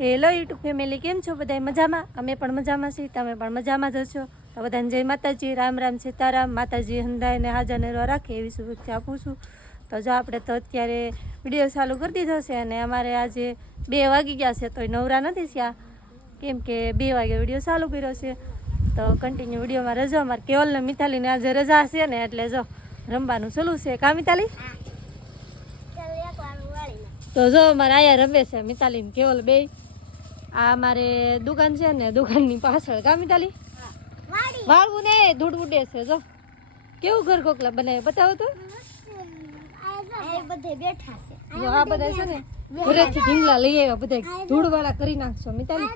Hello YouTube family, કેમ છો બધા? મજામાં? અમે પણ મજામાં છીએ, તમે પણ મજામાં જ છો. તો બધાને જય માતાજી, રામ રામ સીતારામ. માતાજી હંધાઈને હાજર રાખે એવી શુભેચ્છા આપું છું. તો જો આપણે તો અત્યારે વિડીયો ચાલુ કરી દીધો છે અને અમારે આજે 2 વાગી ગયા છે, તોય નવરા નથી થયા, કેમ કે 2 વાગે વિડીયો ચાલુ કર્યો છે. તો કન્ટિન્યુ વિડીયોમાં રજા. અમારે કેવલ ને મિતાલીને આજે રજા છે ને, એટલે જો રમવાનું ચાલુ છે. કા મિતાલી? તો જો અમારે આયા રમે છે મિતાલી ને કેવલ બે. આ અમારે દુકાન છે ને, દુકાનની પાછળ. કા મિતાલી? વાળવું ને ધૂળ ઉડે છે. જો કેવું ઘર કોકલા બનાવે, બતાવો તો. જો આ બધા છે ને ઘરેથી ઢીંગલા લઈ આવ્યા, બધા ધૂળ વાળા કરી નાખશો મિતાલી.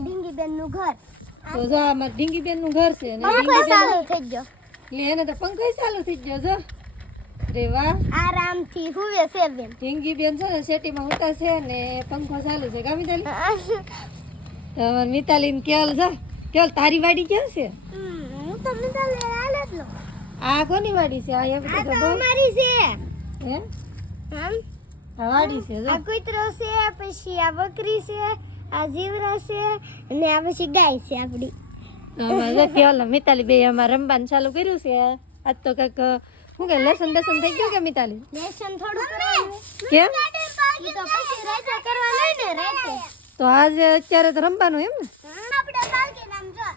ઢીંગી બેન નું ઘર. તો જો અમારે ઢીંગી બેન નું ઘર છે ને, એને તો પંખો ચાલુ થઈ ગયો. જો રે વાહ, આરામથી હુવે છે બેન. ઢીંગી બેન છે ને શેટીમાં ઉતા છે ને પંખો ચાલુ છે. કા મિતાલી? તો મિતાલી ને કેવલ છે. કેવલ તારી વાડી ક્યાં છે? હું તમને તો લઈ આલે. આ કોની વાડી છે? આ આ તો અમારી છે. હે આ વાડી છે. જો આ કૂતરો છે, પછી આ બકરી છે, આ જીવરા છે અને આ પછી ગાય છે આપડી. અમારે કેવલ મિતાલી બે અમારે રમવાનું ચાલુ કર્યું છે. આજ તો કઈક શું કે લેસન થઈ ગયું કે મિતાલી? લેસન થોડું કરવાનું. કેમ? ઈ તો પછી રાતે કરવા લઈ ને રાતે. તો આજે અત્યારે તો રમવાનું એમ ને? આપણે બાલકી નામ જો.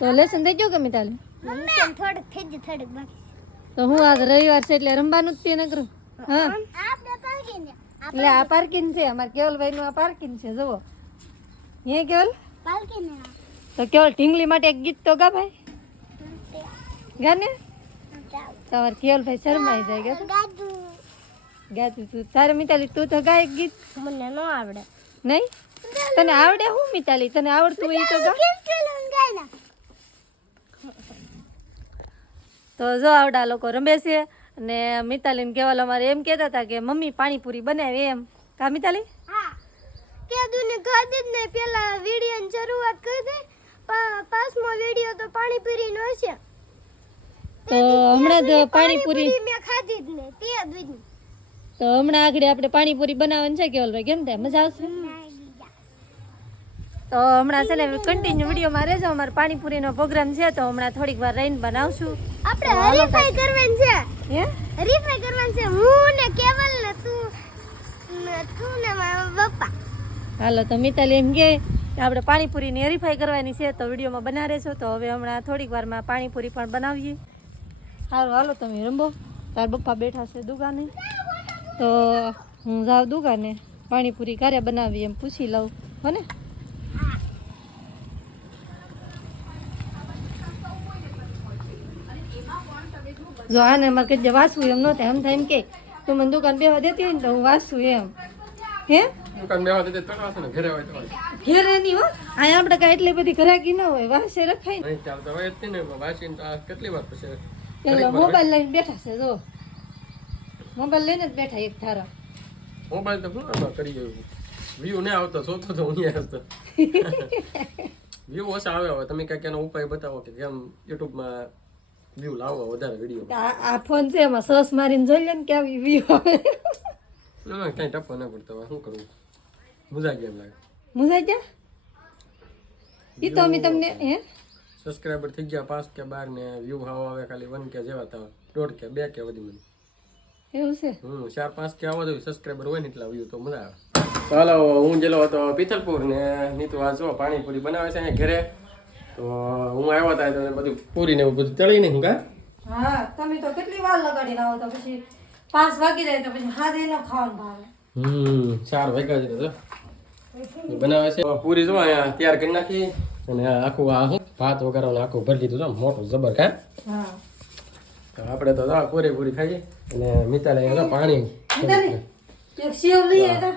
તો લેસન થઈ ગયું કે મિતાલી? લેસન થોડુંક થઈ ગયું, થોડુંક બાકી. તો હું આજ રવિવાર છે એટલે રમવાનું જ તે ન કરું. હા, આપણે બાલકી ને એટલે આ પાર્કિંગ છે અમારે કેવલભાઈ નું. આ પાર્કિંગ છે. જુઓ હે કેવલ. બાલકી ને તો કેવલ ઢીંગલી માટે એક ગીત તો ગા ભાઈ, ગા ને. તમારે કેવલભાઈ શરમાઈ જાય. ગા ગાડું ગાતું તું તારે મિતાલી, તું તો ગાય ગીત. મને ન આવડે. નહીં તને આવડે? હું મિતાલી તને આવડતું હોય તો ગા. કેમ ચલન ગાય ના. તો જો આવડા લોકો રમે છે અને મિતાલીને કેવલ અમારે એમ કહેતા હતા કે મમ્મી પાણીપુરી બનાવે એમ. કા મિતાલી? હા, કીધું ને ખાધી જ ને. પેલા વિડિયોની શરૂઆત કરી દે. પાંચમો વિડિયો તો પાણીપુરી નો છે. તો હમણાં જ પાણીપુરી મેં ખાધી જ ને તે દૂધ. તો હમણાં આગળ આપણે પાણીપુરી બનાવવાની છે કેવલભાઈ. કેમ થાય? મજા આવશે? તો હમણાં છે ને કન્ટિન્યુ વિડીયોમાં રહેજો. અમારે પાણીપુરીનો પ્રોગ્રામ છે, તો હમણાં થોડીક વાર રહીને બનાવશું. આપણે હરીફાઈ કરવાની છે. હે હરીફાઈ કરવાની છે. હું ને કેવલ ને તું ને મારા પપ્પા. હાલો, તો મિતાલી એમ કે આપણે પાણીપુરીની હરીફાઈ કરવાની છે, તો વિડીયોમાં બના રહેશો. તો હવે હમણાં થોડીક વારમાં પાણીપુરી પણ બનાવીએ. સારું હાલો, તમે રમો. તાર પપ્પા બેઠા છે દુકાને, તો હું જાઉં દુકાને. પાણીપુરી ક્યારે બનાવી એમ પૂછી લઉં. હો ને? જો આને મારે કઈ વાંચવું એમ ન થાય. એમ થાય એમ કે તું મને દુકાન બેવા દેતી હોય ને તો હું વાંચું એમ. હે દુકાન બેવા દેતે તો વાંચો ને, ઘરે હોય તો ઘેરે નહીં હો. અહીંયા આપણે કાંઈ એટલી બધી ઘરાકી ન હોય, વાંચે રખાય ને. નહીં ચાલતો હોય જ ને. વાંચીને તો કેટલી વાર પછી પેલો મોબાઈલ લઈને બેઠા છે. જો મોબાઈલ લઈને જ બેઠા એક ધારા. મોબાઈલ તો શું આમાં કરી ગયું? વ્યૂ ને આવતો જોતો તો હું આવતો. વ્યૂ ઓછા આવે. હવે તમે કંઈક એનો ઉપાય બતાવો કે જેમ યુટ્યુબમાં વ્યૂ લાવો વધારે વિડીયો. આ ફોન છે એમાં સર્ચ મારીને જોઈ લે ને કે આવી વ્યૂ આવે. ના કઈ ટપવા ના પડતો. હવે શું કરવું? મજા ગયા એમ લાગે. મુજાઈ ગયા ઈ તો અમે તમને હે સબસ્ક્રાઇબર થઈ ગયા 5 કે 12 ને વ્યૂ હાવ આવે ખાલી 1 કે જેવા હતા. 1.5 કે 2 કે વધી મને. એવું છે? 4-5 કે આવો જોઈએ સબસ્ક્રાઇબર હોય ને એટલા વ્યૂ તો મજા આવે. ચાલો, હું જેલો હતો પિથલપુર ને નીતુ આ જો પાણીપુરી બનાવે છે અહીંયા ઘરે. તો હું આવ્યો હતા તો બધું પૂરી ને એવું બધું તળીને હું કા. હા, તમે તો કેટલી વાર લગાડીને આવો તો પછી 5 વાગી જાય તો પછી હાથે ન ખાવાનું ભાવે. 4 વાગ્યા છે તો બનાવે છે પૂરી. જો અહીંયા તૈયાર કરી નાખી અને આખું આ હું ભાત વગરનું આખું ભરી લીધું છે મોટું જબર. કા હા, તો આપણે તો પૂરી ખાઈએ. અને મિતાલે એનો પાણી એક સેવ લઈએ તો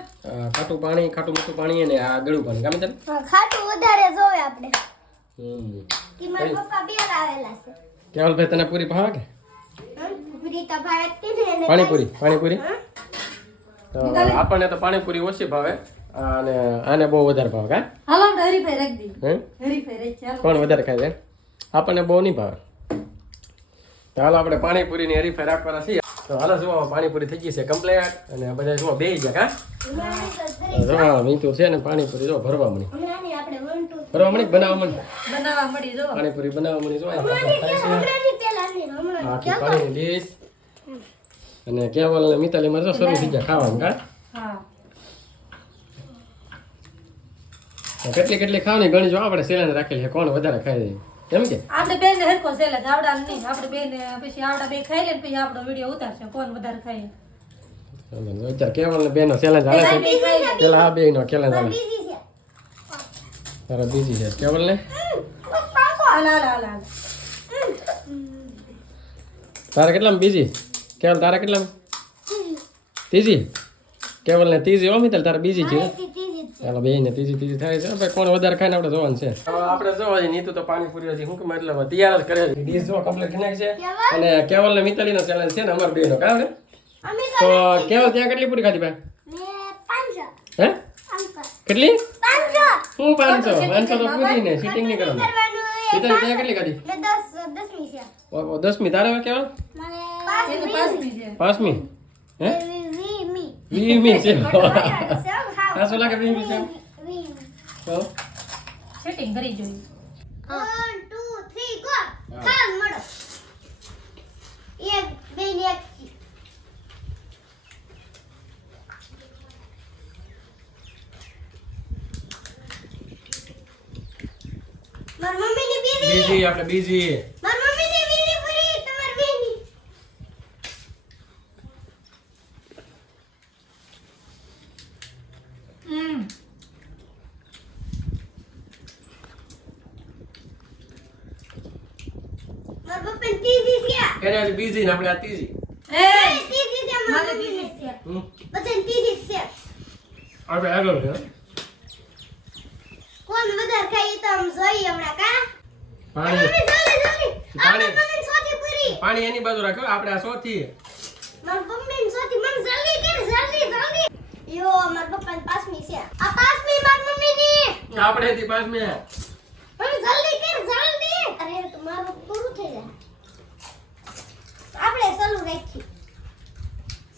ખાટું પાણી, ખાટું મીઠું પાણી અને આ ગળું પાણી. કા મિતાલે? ખાટું વધારે જોવે આપણે. હમ કે મારા પપ્પા બે આવેલા છે. કેવલભાઈ તને પૂરી ભાવે કે પૂરી તો ભાવે ને. પાણીપુરી તો આપણને તો પાણીપુરી ઓછી ભાવે અને આને બહુ વધારે ભાવે. કા હાલો આપણે હરીફાઈ રાખી દી. હે હરીફાઈ રાખી ચાલો. કોણ વધારે ખાય છે? આપણને બહુ નહીં ભાવે. તો હાલો આપણે પાણીપુરીની હરીફાઈ રાખવાના છીએ. તો હાલો જુઓ પાણીપુરી થઈ ગઈ છે કમ્પ્લેટ અને બધા જુઓ બેસી ગયા કા જો મીઠું છે ને પાણીપુરી જો ભરવા મળી હમણાંની આપણે 1 2 ભરવા મળી બનાવવા મળી બનાવવા મળી જો પાણીપુરી બનાવવા મળી જો આ થાય છે હમણાંની પેલાની હમણાં આખી પાણીની ડીશ અને કેવલ ને મિતાલી માં જો શરૂ થઈ ગયા ખાવાનું કા હા કેટલી કેટલી ખાવાની ગણી જો આપણે સેલાને રાખેલી છે કોણ વધારે ખાઈ એમ કે આપણે બેન હરકો સેલા આવડા નહીં આપણે બેન પછી આવડા બે ખાઈ લે પછી આપણો વિડિયો ઉતારશે કોણ વધારે ખાય અત્યારે કેવલ ને બેનો ચેલેન્જ હાલે છે પેલા આ બે નો ચેલેન્જ હાલે બીજી છે તારે બીજી છે કેવલ ને હાલ હાલ હાલ હાલ તારે કેટલામાં બીજી કેવલ તારે કેટલામાં ત્રીજી કેવલ ને ત્રીજી ઓ મિતાલ તારે બીજી છે ત્રીજી ચાલો બે ને ત્રીજી થાય છે ભાઈ કોણ વધારે ખાઈને આપણે જોવાનું છે આપણે જોવા જઈએ નીતુ તો પાણીપુરી હજી હું એટલે તૈયાર જ કરે છે ડીશ જો કમ્પ્લીટ બનાવી છે અને કેવલ ને મિતાલી નો ચેલેન્જ છે ને અમાર બે નો કાં અમે તો કેવલ ત્યાં કેટલી પૂરી ખાધી ભાઈ મે 500 હે અંકલ કેટલી 500 હું 500 તો પૂરી ને સીટિંગ નહીં કરવાનું કરવાનું મિતાલી ત્યાં કેટલી ખાધી મે 10 મી છે 10મી તારે કેવલ મને એને પાંચમી છે 5મી હે 20 મી 20મી છે હા શું લાગે 20મી છે તો સેટિંગ કરી જોઈએ 1 2 3 ગો ખાવ મળો એક બે ને એક માર મમ્મી ની બીજી બીજી આપણે બીજી માર મમ્મી ની બીજી પૂરી તમાર બેની માર પપ્પા ની ત્રીજી છે એને હજી બીજી ને આપણે આ ત્રીજી એ ત્રીજી છે માર મારે મમ્મી બીજી છે હમ. બધાને ત્રીજી છે આપણે આગળ છે કોણ વધારે ખાઈ તો આમ જોઈએ હમણાં કા પાણી મમ્મી જલ્દી જલ્દી પાણી. આપણે મમ્મી સોથી પૂરી પાણી એની બાજુ રાખ્યો આપણે આ સોથી માર મમ્મી ની સોથી મમ જલ્દી કર જલ્દી યો માર પપ્પા ની પાંચમી છે આ પાંચમી માર મમ્મી ની આપણે હતી 5મી મમ્મી જલ્દી કર જલ્દી અરે તમારું પૂરું થઈ જાય આપણે ચાલુ રાખી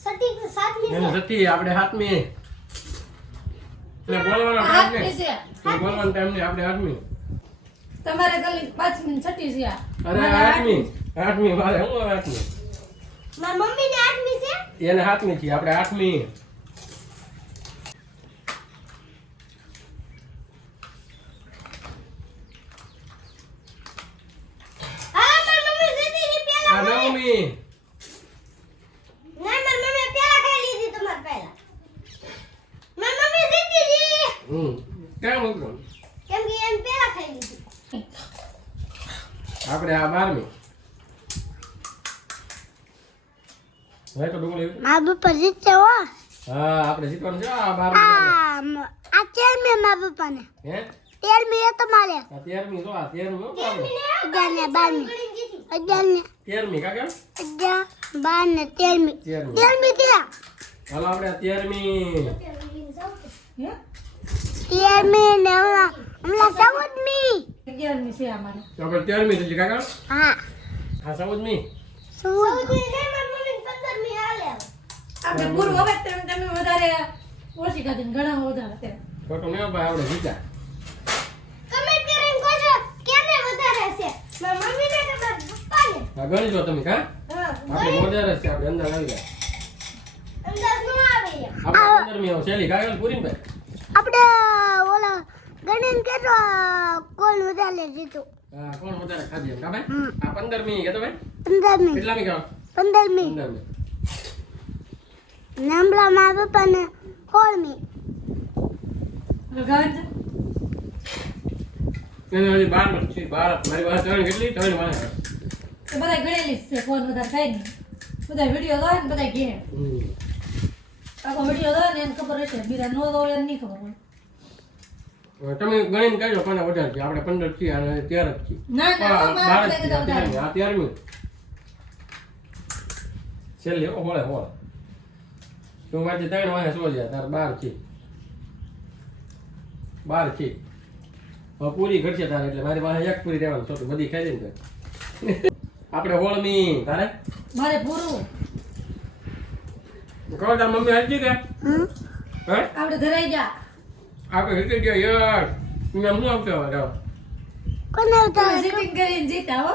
સતી કે સાતમી એને છે સતી આપણે 7મી એટલે બોલવાનો ટાઈમ આઠમી ને છે બોલવાનો ટાઈમ ને આપણે 8મી તમારે ગલી પાંચમી ને છઠ્ઠી છે અરે 8મી મારે હું 8મી માર મમ્મી ની આઠમી છે એને 7મી થી આપણે 8મી હા માર મમ્મી જીતી ની પેલા આ 9મી ના માર મમ્મી પેલા ખાઈ લીધી તમાર પહેલા માર મમ્મી જીતી ગઈ કેમ ઉતરો કેમ કે એને પેલા ખાઈ લીધી આપણે આ 12મી હવે તો ડુંગળી માર પપ્પા જીતે હો હા આપણે જીતવાનું છે આ 12મી આ ચેર મે માર પપ્પા ને હે તેર મે એ તમારે આ 13મી જો આ 13મી હો આપણે 11 ને 12 ને 13મી કાકા 11 12 ને 13 13મી 13 તેરા હાલો આપણે આ 13મી હે 13 ને હમણાં 14મી 11મી છે અમારે તો આપણે 13મી થઈ ગઈ કાકા હા આ 14મી 14મી ને માર મમ્મી 15મી હાલે આપણે પૂરું હવે તમે વધારે ઓછી ખાધી ને ઘણા વધારે તે ફોટો મેં ભાઈ આપણે જીતા કમેન્ટ કરીને કહો કેને વધારે છે માર મમ્મી ને કે માર પપ્પા ને આ ગણી જો તમે કા હા આપણે મોજાર જ છે આપણે અંદર આવી ગયા અંદાજ નો આવે એમ. આપણે 15મી આવો શેલી કાકા પૂરી ને ભાઈ આપણે ઓલા ગણન કેજો કોણ વધારે જીતું હા કોણ વધારે ખાધી એમ કા ભાઈ આ 15મી કે તો ભાઈ 15મી કેટલામી ખાવ 15મી 15મી નામલા માર પપ્પા ને 16મી ગાંજ એને હજી 12 છે 12 મારી પાસે ત્રણ કેટલી ત્રણ વાળા તો બધા ગણેલી જ છે કોણ વધારે ખાય ને બધા વિડીયો જોવે ને બધા ઘે આખો વિડીયો જોવે ને એને ખબર હશે બીજા નો જોવે એને નહીં ખબર હોય તમે ગણીને કહેજો કોને વધારે છે આપણે 15 છીએ અને 13 જ છીએ ના ના મારા બધા વધારે આ 13મી છેલ્લી હોળે હોળ તું મારી ત્રણ વાગે સો જાય તાર 12 છે 12 છે હવે પૂરી ઘટશે તારે એટલે મારી પાસે એક પૂરી રહેવાનું છોટું બધી ખાઈ દે ને આપણે હોળમી તારે મારે પૂરું કહો તાર મમ્મી હાજી દે હે આપણે ધરાઈ જા આપણે હિટી ગયા યાર તમે હું આવતો હવે કોને ઉતાર સેટિંગ કરીને જીતા હો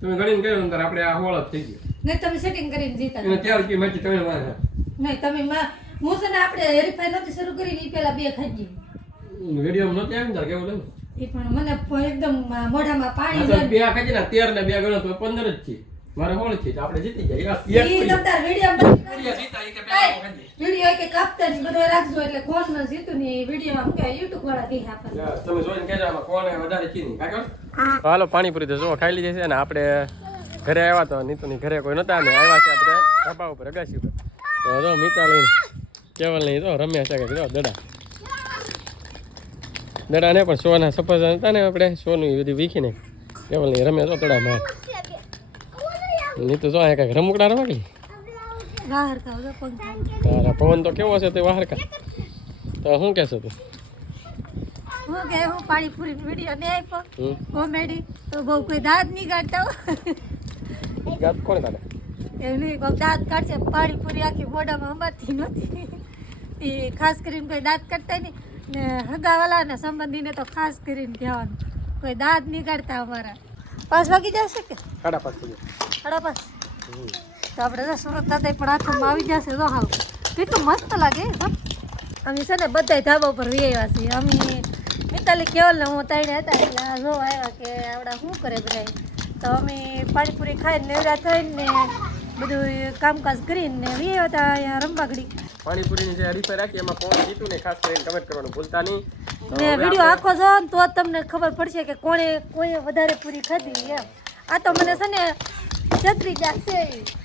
તમે ઘડીને કર્યું તાર આપણે આ હોળ જ થઈ ગયો ને તમે સેટિંગ કરીને જીતા એને ત્યાર કી મચી તમે મારે નહીં તમે હું છે ને આપણે હેરીફાઈ નથી શરૂ કરીને ઈ પેલા 2 ખાઈ ગઈ વિડીયો નહોતી આવી ને તાર કેવું લાગે એ પણ મને એકદમ મોઢામાં પાણી તો બે ખાજી ને 13 ને 2 ગણો તો 15 જ છે મારે હોળ છે તો આપણે જીતી જાય ઈ તમતાર વિડીયો જીતા ઈ કે પેલા ખાજી વિડીયો કે કાપતા ને બધો રાખજો એટલે કોણ ન જીતું ને એ વિડીયોમાં કે YouTube વાળા કહે આપણને તમે જોઈને કહેજો આમાં કોને વધારે ચીની કાકા હાલો પાણીપુરી તો જો ખાઈ લીધી છે ને આપણે ઘરે આવ્યા તો નીતુની ઘરે કોઈ નતા ને આવ્યા છે આપણે ધાબા ઉપર અગાસી ઉપર તો જો મીતા લઈને કેવલ નહીં તો રમ્યા છે કે જો દડા ને પણ સોના સફરજન હતા ને આપણે સોનું બધી વીખીને કેવલ નહીં રમ્યા તો દડા માં નીતુ જો આ કાંઈક રમકડા રમા કે બહાર ખાવ પંખા તારા પવન તો કેવો છે તે બહાર કા તો શું કહેશો તું હું કે હું પાણીપુરી વિડીયો ને આપ્યો હમ કોમેડી તો બહુ કોઈ દાંત નહીં કાઢતા હો ગાત કોણ કાઢે એવું નહીં કોઈ દાંત કાઢશે પાણીપુરી આખી મોઢામાં અમારથી નહોતી એ ખાસ કરીને કોઈ દાંત કાઢતા નહીં ને હગાવાલા ને સંબંધીને તો ખાસ કરીને કહેવાનું કોઈ દાંત નહીં કાઢતા અમારા 5 વાગી જશે કે 5:30 થઈ 5:30 તો આપણે તો સુરત દાદા પણ હાથમાં આવી જશે તો હાલ કેટલું મસ્ત લાગે અમે છે ને બધાય ધાબા ઉપર આવ્યા છીએ અમે મિતાલી કેવલ ને હું તઈને હતા એટલે આ જો આવ્યા કે આવડા શું કરે બધા તો અમે પાણીપુરી ખાઈને નેવરા થઈને બધું કામકાજ કરીને આવ્યા હતા અહીંયા રંબાગડી પાણીપુરીની જે હરીફાઈ રાખી એમાં કોણ જીતું ને ખાસ કરીને કમેન્ટ કરવાનું ભૂલતા નહીં ને વિડીયો આખો જો ને તો જ તમને ખબર પડશે કે કોઈએ વધારે પૂરી ખાધી એમ આ તો મને છે ને છત્રી જશે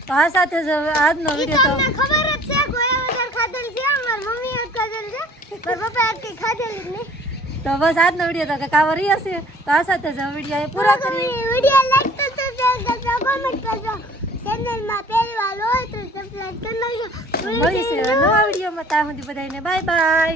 તો આ સાથે જ આજનો વિડીયો તો ખબર જ છે કોઈ વધારે ખાધેલ છે માર મમ્મી એ ખાધેલ છે માર પપ્પા એ ખાધેલ જ નહીં તો બસ આજનો વિડીયો તો કે કાવરી હશે તો આ સાથે જ વિડીયો પૂરા કરીએ વિડીયો લાઈક તો સબસ્ક્રાઇબ કરજો કોમેન્ટ કરજો ચેનલમાં પહેલી વાર હોય તો સબસ્ક્રાઇબ કરી નાખજો મળીશું નવા વિડીયોમાં ત્યાં સુધી બધાને બાય બાય